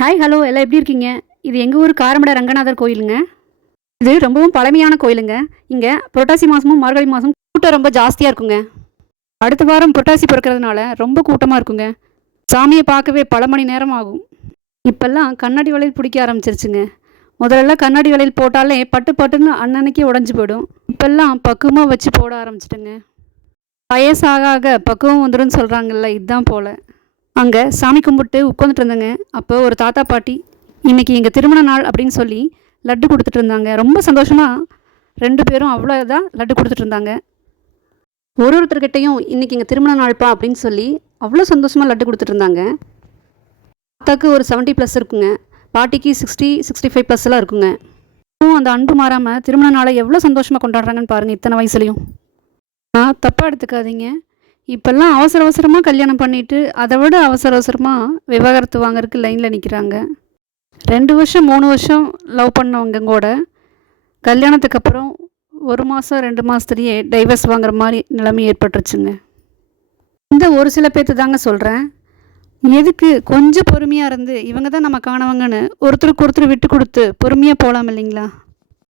Hi hello எல்லாம் எப்படி இருக்கீங்க? இது எங்கள் ஊர் காரமடை ரங்கநாதர் கோயிலுங்க. இது ரொம்பவும் பழமையான கோயிலுங்க. இங்கே புரட்டாசி மாதமும் மார்கழி மாதம் கூட்டம் ரொம்ப ஜாஸ்தியாக இருக்குங்க. அடுத்த வாரம் புரட்டாசி பிறக்கிறதுனால ரொம்ப கூட்டமாக இருக்குங்க. சாமியை பார்க்கவே பல மணி நேரம் ஆகும். இப்போல்லாம் கண்ணாடி வளையல் பிடிக்க ஆரம்பிச்சிருச்சுங்க. முதல்ல கண்ணாடி வளையல் போட்டாலே பட்டு பட்டுன்னு அன்னன்னைக்கே உடஞ்சி போயிடும். இப்போல்லாம் பக்குவமாக வச்சு போட ஆரம்பிச்சிட்டுங்க. வயசாக ஆக பக்குவம் வந்துடும் சொல்கிறாங்கல்ல, இதுதான் போல். அங்கே சாமி கும்பிட்டு உட்காந்துட்டு இருந்தேங்க. அப்போ ஒரு தாத்தா பாட்டி இன்றைக்கி எங்கள் திருமண நாள் அப்படின்னு சொல்லி லட்டு கொடுத்துட்டு இருந்தாங்க. ரொம்ப சந்தோஷமாக 2 பேரும் அவ்வளோதான் லட்டு கொடுத்துட்டு இருந்தாங்க. ஒருத்தர்கிட்டையும் இன்றைக்கி எங்கள் திருமண நாள்ப்பா அப்படின்னு சொல்லி அவ்வளோ சந்தோஷமாக லட்டு கொடுத்துட்டு இருந்தாங்க. தாத்தாக்கு ஒரு 70+ இருக்குங்க, பாட்டிக்கு 60-65+ இருக்குங்க. அந்த அன்பு மாறாமல் திருமண நாளை எவ்வளோ சந்தோஷமாக கொண்டாடுறாங்கன்னு பாருங்கள் இத்தனை வயசுலையும். தப்பாக எடுத்துக்காதீங்க. இப்போல்லாம் அவசர அவசரமாக கல்யாணம் பண்ணிவிட்டு அதை விட அவசரமாக விவாகரத்து வாங்கறதுக்கு லைனில் நிற்கிறாங்க. 2 வருஷம் 3 வருஷம் லவ் பண்ணவங்க கூட கல்யாணத்துக்கு அப்புறம் 1 மாதம் 2 மாதத்துலேயே டைவர்ஸ் வாங்குற மாதிரி நிலைமை ஏற்பட்டுருச்சுங்க. இந்த ஒரு சில பேர்த்து தாங்க சொல்கிறேன். எதுக்கு கொஞ்சம் பொறுமையாக இருந்து இவங்க தான் நம்ம காணவங்கன்னு ஒருத்தருக்கு ஒருத்தர் விட்டு கொடுத்து பொறுமையாக போகலாம் இல்லைங்களா?